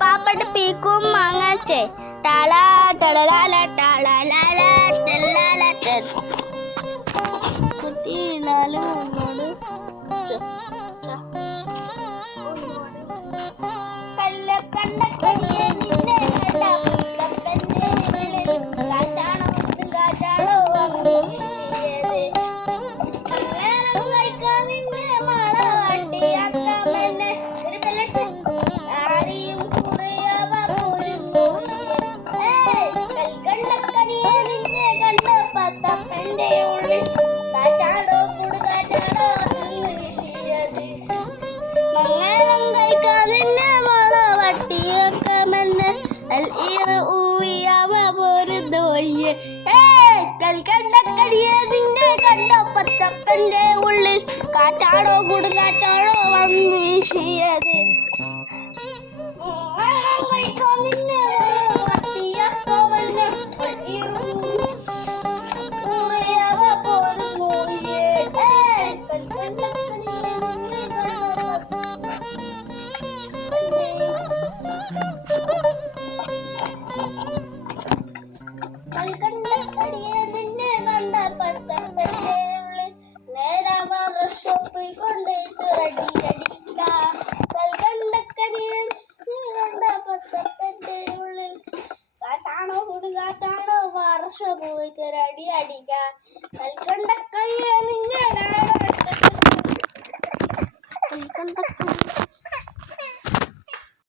പാപ്പട്ട് പീക്കും മാങ്ങാച്ചേ ടാള ടളലാല ടാളലാല ടെല്ലാല കുത്തിയിടാലും ഒന്നോട് കല്ല കണ്ട കണിയെ നിന്നെ കണ്ട കാറ്റാണോ കണ്ടപ്പത്തപ്പന്റെ ഉള്ളിൽ കാറ്റാടോ കൊടുങ്കാറ്റാടോ വന്നു വീശിയത് പോയിട്ട് അടി അടിക്കാം കൽക്കണ്ട കയ്യെ നിന്നെ